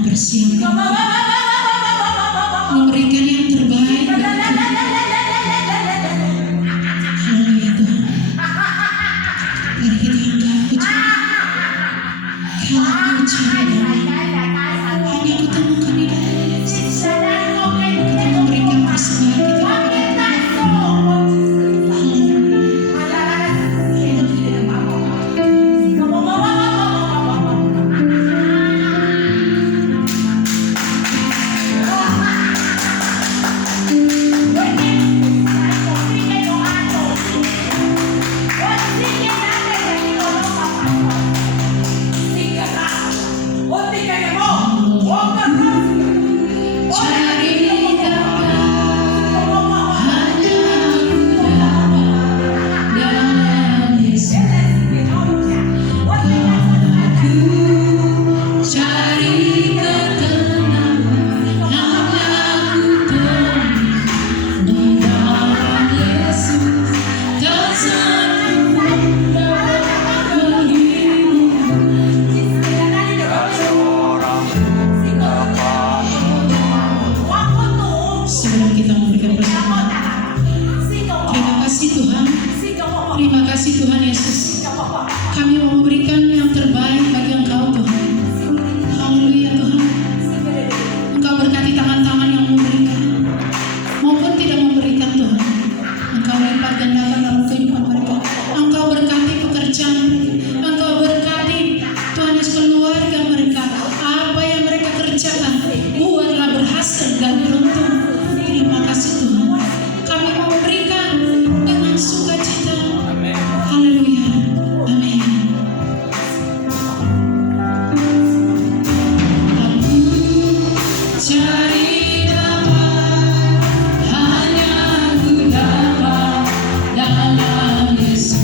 mempersiapkan, memberikan yang terbaik. Haleluya Tuhan. Mari kita hendak ucap, kalau aku cari hanya kutemukan di dalam Yesus. Kita memberikan persembahan kita kepada Tuhan. Sebelum kita memberikan persembahan, terima kasih Tuhan, terima kasih Tuhan Yesus. Kami mau memberikan yang terbaik bagi Engkau Tuhan. Haleluya Tuhan. Engkau berkati tangan-tangan yang memberikan maupun tidak memberikan Tuhan. Engkau lipat gandakan dalam kehidupan mereka. Engkau berkati pekerjaan mereka. Engkau berkati Tuhan Yesus keluarga mereka. Apa yang mereka kerjakan, buatlah berhasil dan beruntung. Terima kasih Tuhan. Kami mau memberikan dengan sukacita. Haleluya. Amin. Aku cari damai, hanya ku dapat dalam Yesus.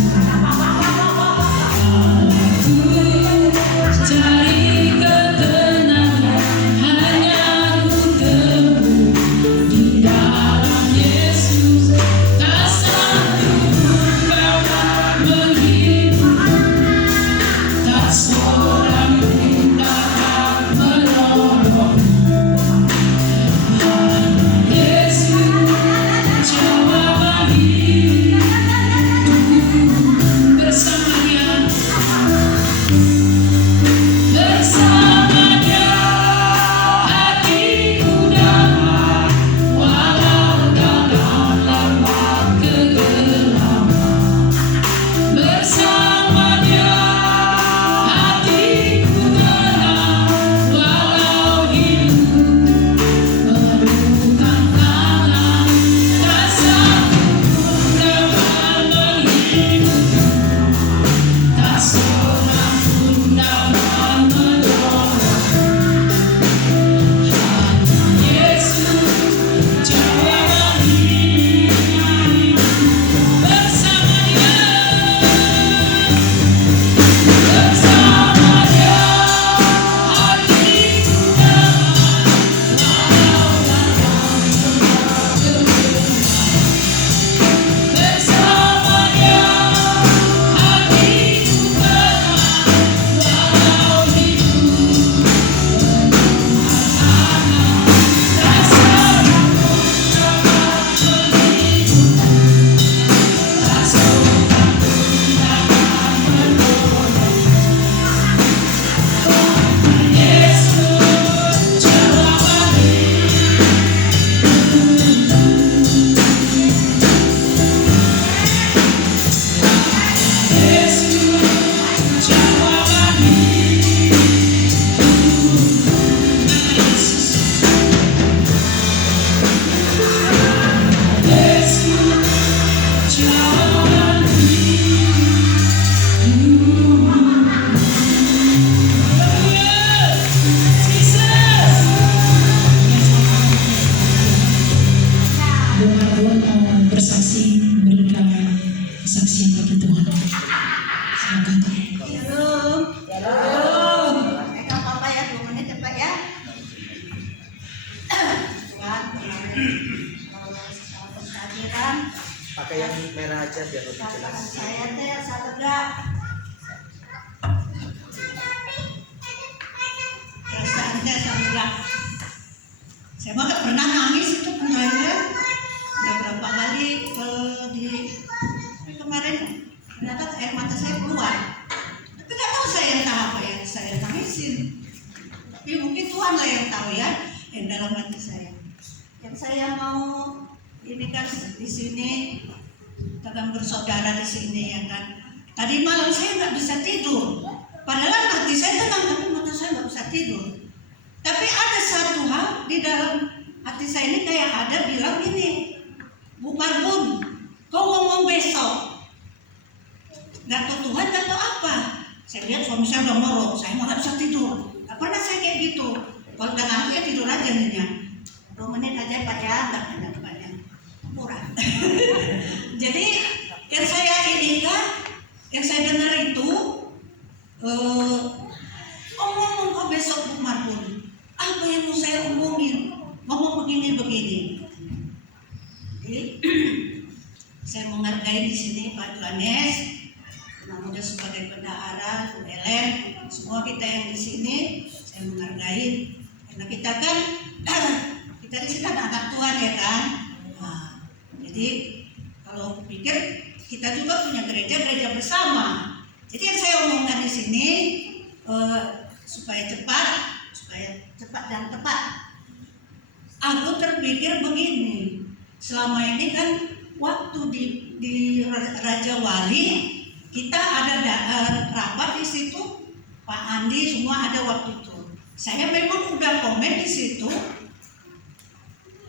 Aku cari ketenangan, hanya ku temui di dalam Yesus. Tak satu pun dapat menghibur, tak seorang pun dapat menolong. Hanya Yesus jawaban hidupku. Bersama Dia, bersama Dia hatiku damai, walau dalam lembah kegelapan. Bersama Dia hatiku tenang, walau hidup memerlukan tangan. Tak satu pun dapat menghibur, tak seorang pun dapat menolong. Hanya Yesus jawaban hidupku. Bersama Dia, bersama Dia hatiku damai, walau dalam lembah kegelapan. Bersama Dia hatiku tenang, walau hidup penuh tantangan. Tak seorang pun dapat menghibur, tak seorang pun dapat menolong. Yesus jawaban hidupku. Yesus jawaban hidupku. Yesus, Yesus jawaban hidupku. Bersaksi, memberikan kesaksian bagi Tuhan. Silakan. Pegang Papa ya, 2 menit ya Pak ya. Tuhan, selamat kehadiran. Pakai yang merah aja biar lebih jelas. Saya teh sahabat. Perasaan teh sambil teriak. Saya mah gak pernah nangis itu kemarin. Beberapa kali di kemarin ternyata air mata saya keluar. Tapi gak tahu saya entah apa yang saya nangisin. Tapi mungkin Tuhan lah yang tahu ya yang dalam hati saya. Yang saya mau ini kan di sini kadang bersaudara di sini ya kan. Tadi malam saya nggak bisa tidur. Padahal hati saya tenang tapi mata saya nggak bisa tidur. Tapi ada satu hal di dalam hati saya ini kayak ada bilang ini, Bu Marbun, kau ngomong besok. Nggak tahu Tuhan, nggak tahu apa. Saya lihat suami saya udah ngorok, saya nggak bisa tidur. Nggak pernah saya kayak gitu. Kalau udah ngantuk ya tidur aja nyenyak. 2 menit aja Pak ya, nggak banyak. Murah. Jadi yang saya ini kan, yang saya dengar itu, ngomong kok besok Bu Marbun. Apa yang mau saya omongin? Ngomong begini. Jadi saya menghargai di sini Pak Johannes, namanya sebagai bendahara, Bu Ellen, semua kita yang di sini saya menghargai karena kita kan kita di sini kan anak Tuhan ya kan. Nah, jadi kalau pikir kita juga punya gereja bersama. Jadi yang saya omongkan di sini supaya cepat dan tepat. Aku terpikir begini, selama ini kan waktu di Raja Wali kita ada rapat di situ, Pak Andi semua ada waktu itu. Saya memang udah komen di situ,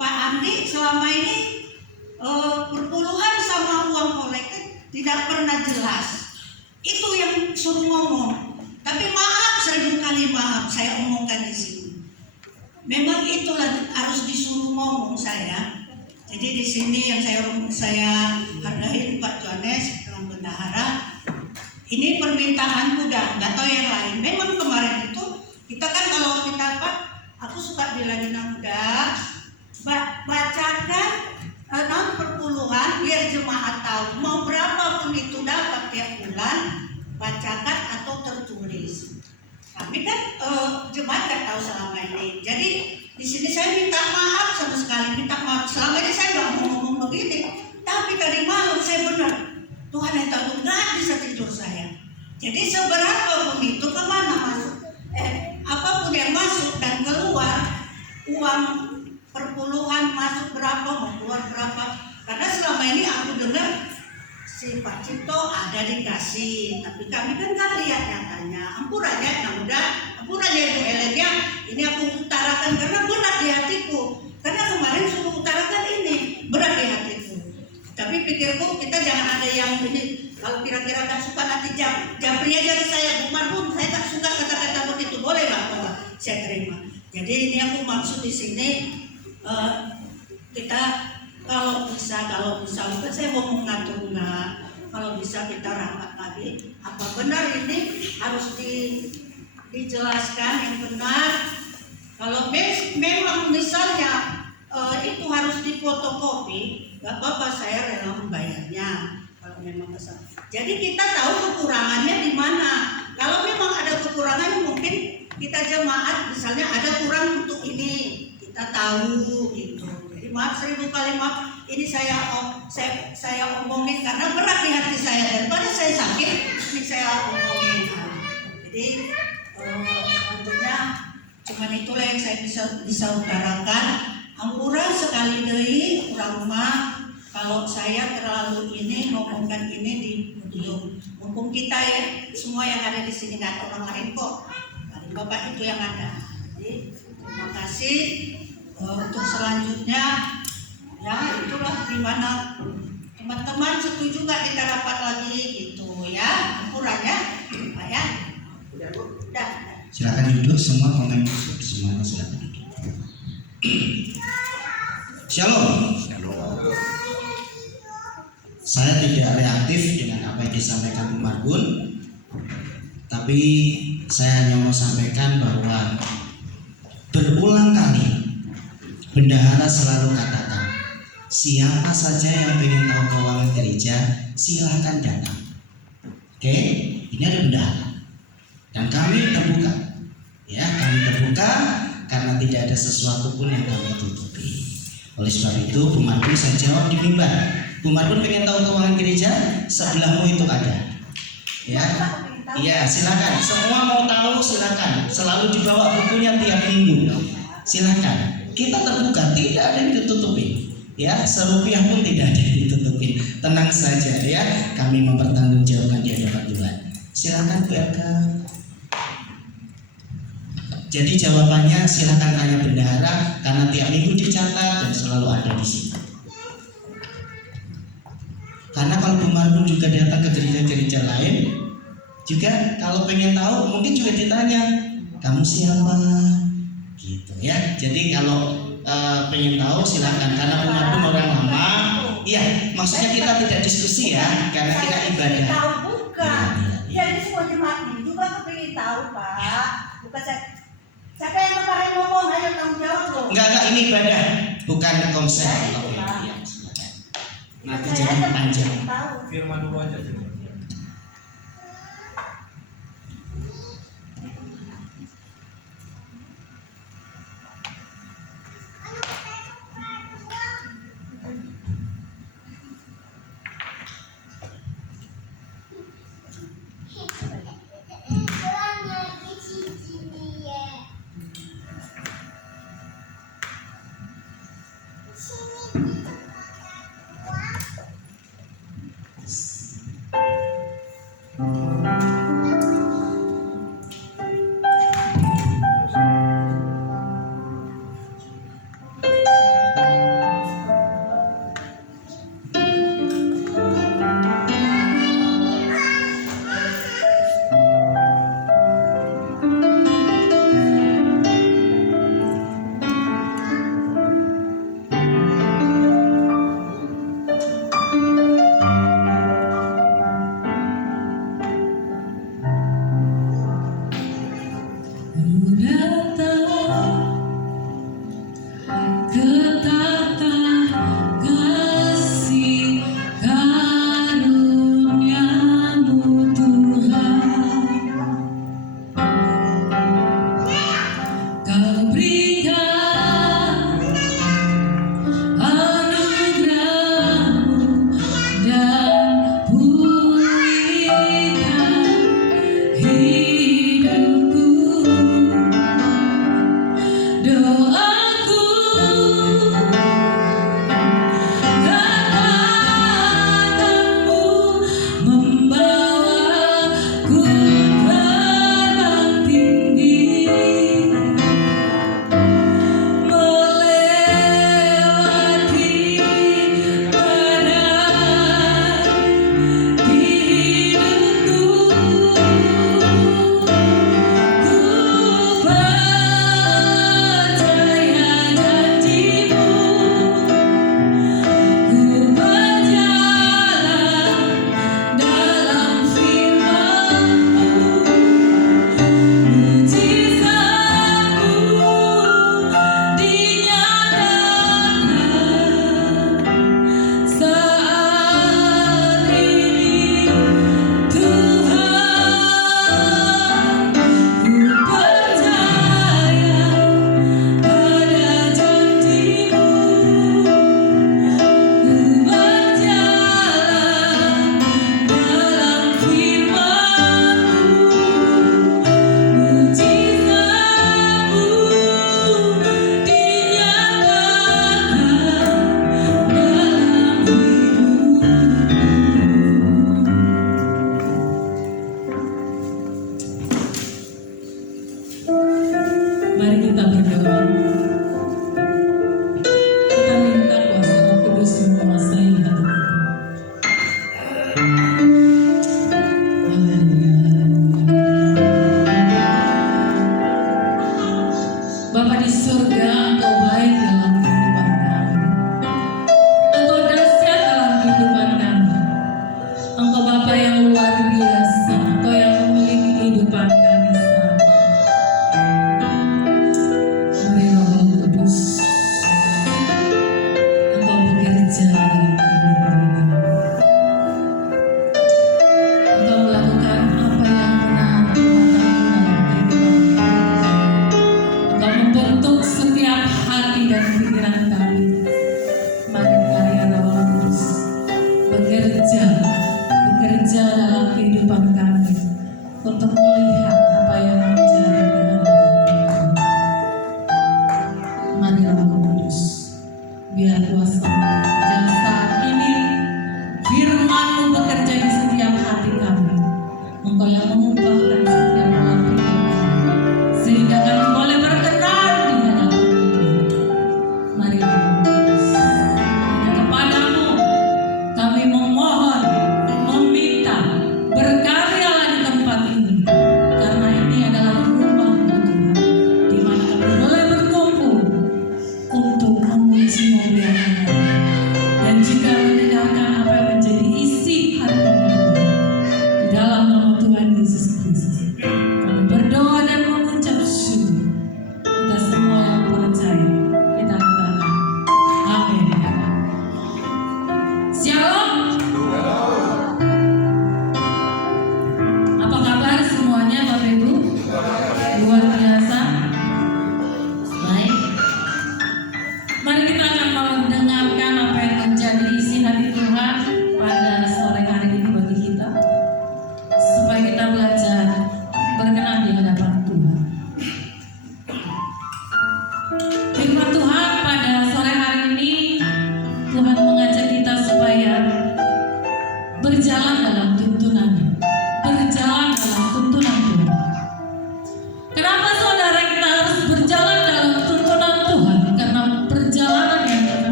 Pak Andi selama ini perpuluhan sama uang kolektif tidak pernah jelas. Itu yang suruh ngomong. Tapi maaf, 1000 kali maaf saya omongkan di sini. Memang itulah harus disuruh ngomong saya. Jadi di sini yang saya hargai Pak Johannes dalam bendahara. Ini permintaanku dah, nggak tahu yang lain. Memang kemarin itu kita kan kalau kita aku suka bilangin udah bacakan perpuluhan biar jemaat tahu mau berapapun itu dapat tiap bulan, bacakan atau tertulis. Kami kan jemaat nggak tahu selama ini. Jadi di sini saya minta maaf sama sekali, minta maaf. Selama ini saya nggak mau ngomong begini, tapi tadi malam saya benar Tuhan yang tahu nggak bisa tidur saya. Jadi seberapa pun itu kemana masuk, apapun yang masuk dan keluar, uang perpuluhan masuk berapa mau keluar berapa. Karena selama ini aku dengar si Pak Cipto ada dikasih, tapi kami kan nggak lihat nyatanya. Ampurannya, ampurannya Ibu Elennya, ini aku utarakan karena berat di hatiku. Karena kemarin suruh utarakan ini berat di hatiku. Tapi pikirku kita jangan ada yang ini. Kalau kira-kira kan suka nanti japri aja ke saya, Bu Marbun, saya tak suka kata-kata begitu, boleh nggak? Saya terima. Jadi ini aku maksud di sini kita kalau bisa bukan saya mau mengatur enggak, kalau bisa kita rapat lagi apa benar ini harus dijelaskan yang benar. Kalau memang misalnya itu harus difotokopi, nggak apa-apa, saya rela membayarnya kalau memang besar. Jadi kita tahu kekurangannya di mana. Kalau memang ada kekurangan mungkin kita jemaat misalnya ada kurang untuk ini, kita tahu gitu. Jadi maaf 1000 kali maaf, ini saya omongin karena berat di hati saya, daripada saya sakit ini saya omongin. Jadi selanjutnya cuman itulah yang saya bisa utarakan. Ampura sekali deui urang mah kalau saya terlalu ini ngomongkan ini di podium. Mumpung kita ya semua yang ada di sini, nggak ada orang lain kok. Bapak itu yang ada. Jadi terima kasih. Untuk selanjutnya ya itulah gimana teman-teman setuju nggak kita rapat lagi gitu ya, ampurannya Pak ya. Udah. Silakan duduk semua, komen semuanya silakan duduk. Shalom. Saya tidak reaktif dengan apa yang disampaikan Bu Marbun, tapi saya hanya mau sampaikan bahwa berulang kali bendahara selalu katakan, siapa saja yang ingin tahu keuangan gereja silahkan datang. Oke, ini ada bendahara dan kami terbuka, ya kami terbuka. karena tidak ada sesuatu pun yang kami tutupi. Oleh sebab itu, Bu Marbun saya jawab di mimbar. Bu Marbun pengen tahu keuangan gereja, sebelahmu itu ada. Ya, iya silakan. Semua mau tahu silakan. Selalu dibawa bukunya tiap minggu. Silakan. Kita terbuka, tidak ada yang ditutupi. Ya, serupiah pun tidak ada yang ditutupi. Tenang saja ya, kami mempertanggungjawabkan di hadapan Tuhan. Silakan Bu Elka. Jadi jawabannya silakan tanya bendahara karena tiap minggu dicatat dan selalu ada di sini. Karena kalau Bu Marbun juga datang ke gereja-gereja lain, juga kalau pengen tahu mungkin juga ditanya, kamu siapa? Gitu ya. Jadi kalau pengen tahu silakan karena Bu Marbun orang lama. Iya, maksudnya kita tidak diskusi ya, karena kita ibadah. Tahu bukan? Iya. Jadi semua jemaat ini juga kepingin tahu Pak. Bukan saya. Siapa yang kemarin ngomong? Ayo tanggung jawab loh. Enggak ini ibadah, bukan konsep. Ya, Oke, itulah. iya, silakan. Nanti Saya jadi kan panjang. pengen tahu. Firman dulu aja. Mari kita berdoa. Kita minta kuasa Roh Kudus menguasai hati kita. Haleluya. Bapa di surga, Engkau baik dalam kehidupan kami. Engkau dahsyat dalam kehidupan kami. Engkau Bapa yang luar biasa. Engkau yang memiliki kehidupan kami saat ini. Mari Roh Kudus, Engkau bekerja dalam kehidupan kami. Engkau melakukan apa yang benar Tuhan dalam kehidupan kami. Engkau membentuk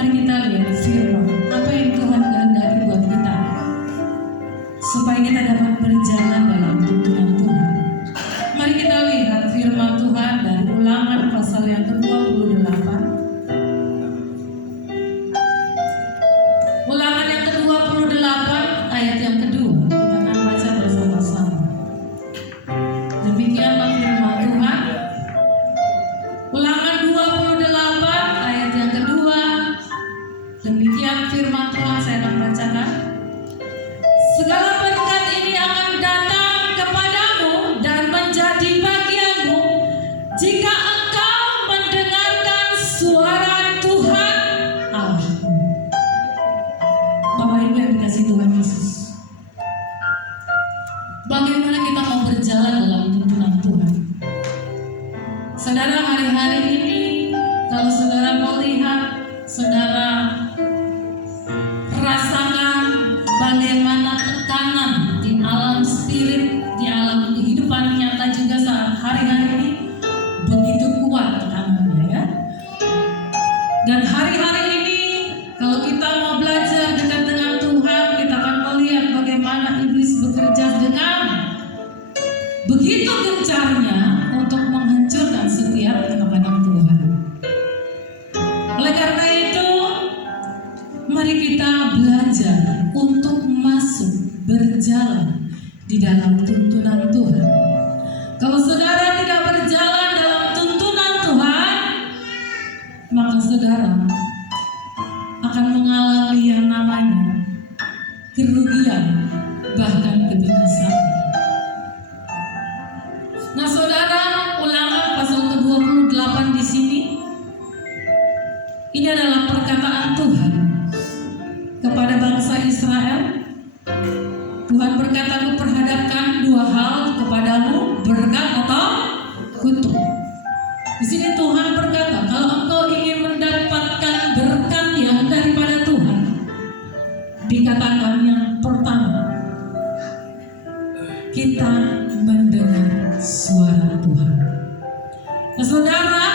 Mari kita lihat firman apa yang Tuhan kehendaki buat kita, supaya kita dapat berjalan dalam tuntunan Tuhan. Mari kita lihat firman Tuhan dari Ulangan pasal yang ke-28. Ulangan yang ke-28 ayat yang kedua. Kita akan baca bersama-sama. Demikianlah firman Tuhan. Ulangan 28 ayat yang kedua. Demikian firman Tuhan, saya akan bacakan. Segala berkat ini akan datang kepadamu dan menjadi bagianmu jika engkau mendengarkan suara Tuhan Allahmu. Bapak Ibu yang dikasihi Tuhan Yesus, bagaimana kita mau berjalan dalam tuntunan Tuhan? Saudara, hari-hari ini kalau saudara melihat, saudara rasakan bagaimana tekanan di alam spirit, di alam kehidupan nyata juga saat hari-hari ini begitu kuat tekanannya, ya. Dan hari-hari ini kalau kita mau belajar dekat dengan Tuhan, kita akan melihat bagaimana iblis bekerja dengan begitu gencarnya untuk menghancurkan setiap anak-anak Tuhan. Oleh karena itu, mari kita belajar untuk masuk berjalan di dalam tuntunan Tuhan. Kalau saudara tidak berjalan dalam tuntunan Tuhan, maka saudara akan mengalami yang namanya kerugian, bahkan kebinasaan. Nah, saudara, Ulangan pasal ke-28 di sini, ini adalah perkataan Tuhan kepada bangsa Israel. Tuhan berkata, "Aku perhadapkan dua hal kepadamu, berkat atau kutuk." Di sini Tuhan berkata, kalau engkau ingin mendapatkan berkat yang daripada Tuhan, dikatakan yang pertama, kita mendengar suara Tuhan. Nah, saudara,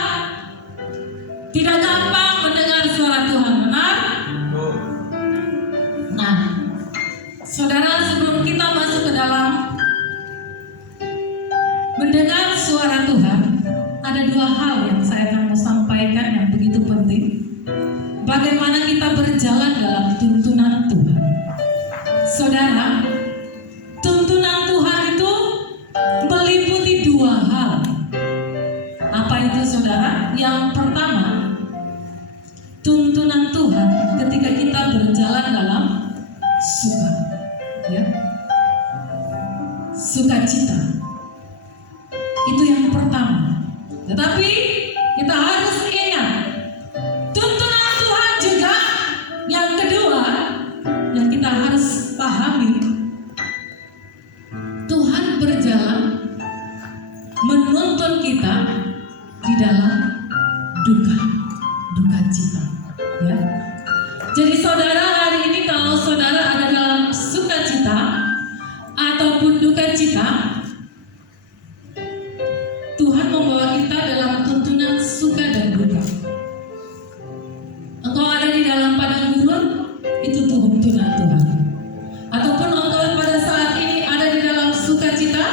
tidak gampang mendengar suara Tuhan, benar? Nah, saudara, sebelum kita masuk ke dalam mendengar suara Tuhan, ada dua hal yang saya akan mau sampaikan yang begitu penting. Bagaimana kita berjalan dalam tuntunan Tuhan. Saudara, tuntunan Tuhan itu meliputi dua hal. Apa itu, saudara? Yang pertama, tuntunan Tuhan ketika kita berjalan dalam suka, ya, sukacita. Itu yang pertama. Tetapi kita harus ingat, tuntunan Tuhan juga yang kedua yang kita harus pahami. Tuhan berjalan menuntun kita di dalam duka cita, ya. Jadi saudara, hari ini kalau saudara ada dalam sukacita ataupun duka cita, Tuhan membawa kita dalam tuntunan suka dan duka. Engkau ada di dalam padang gurun, itu tuntunan Tuhan. Ataupun engkau pada saat ini ada di dalam sukacita,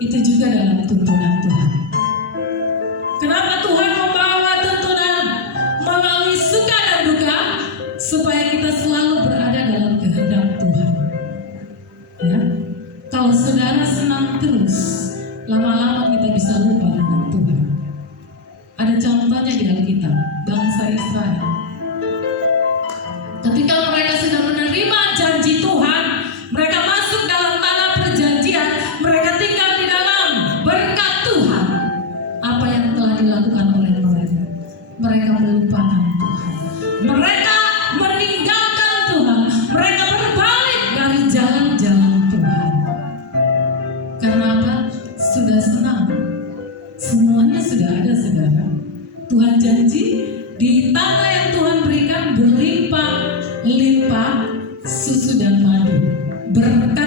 itu juga dalam tuntunan Tuhan. Kenapa Tuhan membawa tuntunan melalui suka dan duka? Supaya kita selalu berada dalam kehendak Tuhan, ya. Kalau saudara senang terus, lama-lama kita bisa lupa dengan Tuhan. Ada contohnya di Alkitab, bangsa Israel. Ketika mereka sudah menerima janji Tuhan, mereka masuk dalam tanah perjanjian, mereka tinggal di dalam berkat Tuhan. Apa yang telah dilakukan oleh mereka? Mereka melupakan Tuhan. Mereka meninggalkan Tuhan. Mereka berbalik dari jalan-jalan Tuhan. Karena apa? Sudah senang. Semuanya sudah ada, saudara. Tuhan janji di tanah yang Tuhan berikan berlimpah-limpah susu dan madu, berkat